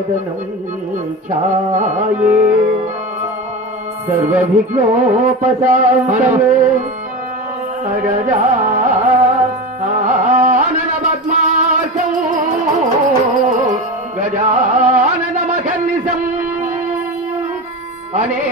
वदनं ध्याये सर्वविघ्नोपशान्तये अरजा आननपद्मार्कौ गजाननमखनिशम् अने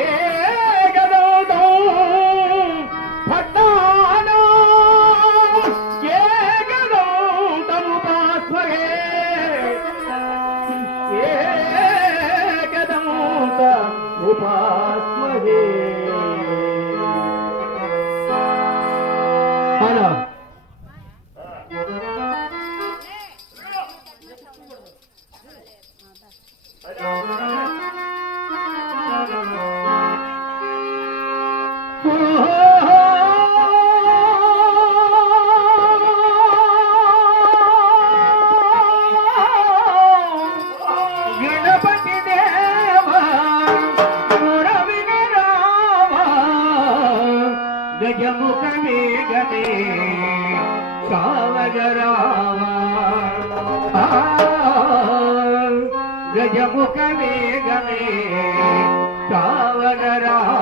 గజముఖ మేఘమే సావగరావా. గజముఖ మేఘమే సావగరావా.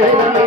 Thank you.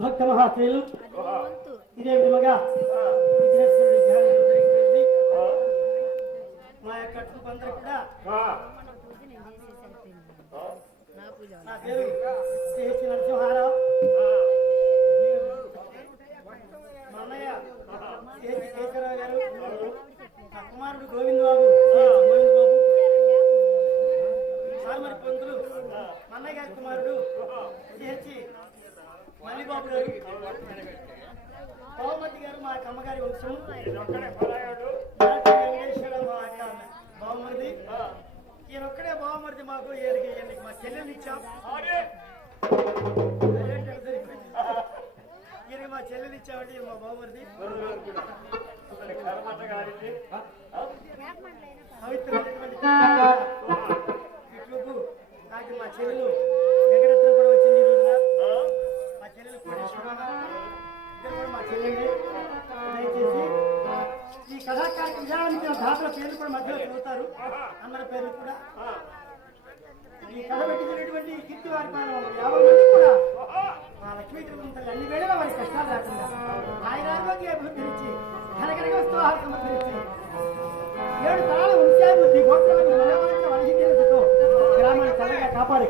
భక్త మహాశయులు ఇదే విధముగా. మా యొక్క కుటుంబందరూ కూడా నా పేరు నరసింహారావు. బావమరిది ఈయన ఒక్కడే బావమరిది మాకు ఈయనకి ఈయనకి మా చెల్లెలు ఇచ్చాం? ఈయనకి మా చెల్లెలు ఇచ్చామండి మా బావమరిది పవిత్రమైనటువంటి ఇట్లుకు నాకు మా చెల్లెలు వెంకటరత్నం కూడా వచ్చింది ఈ రోజున. మా చెల్లెలు కూడా మా చెల్లెలే. విజయానికి దాతల పేర్లు కూడా మధ్యలో చదువుతారు. అందరి పేర్లు కూడా. ఈ కథ పెట్టినటువంటి కీర్తి వారి పాలన యాభై మంది కూడా మా లక్ష్మీ తిరుగుతుంది అన్ని వేళలా వారి కష్టాలు రాకుండా ఆయన ఆరోగ్య అభివృద్ధి ఇచ్చి ఘనఘనక వస్తువాహాలు సమర్పించి ఏడు తరాల వంశాభివృద్ధి గోత్రాలను మనవాంఛ వలసిద్ధులతో గ్రామాన్ని చల్లగా కాపాడే.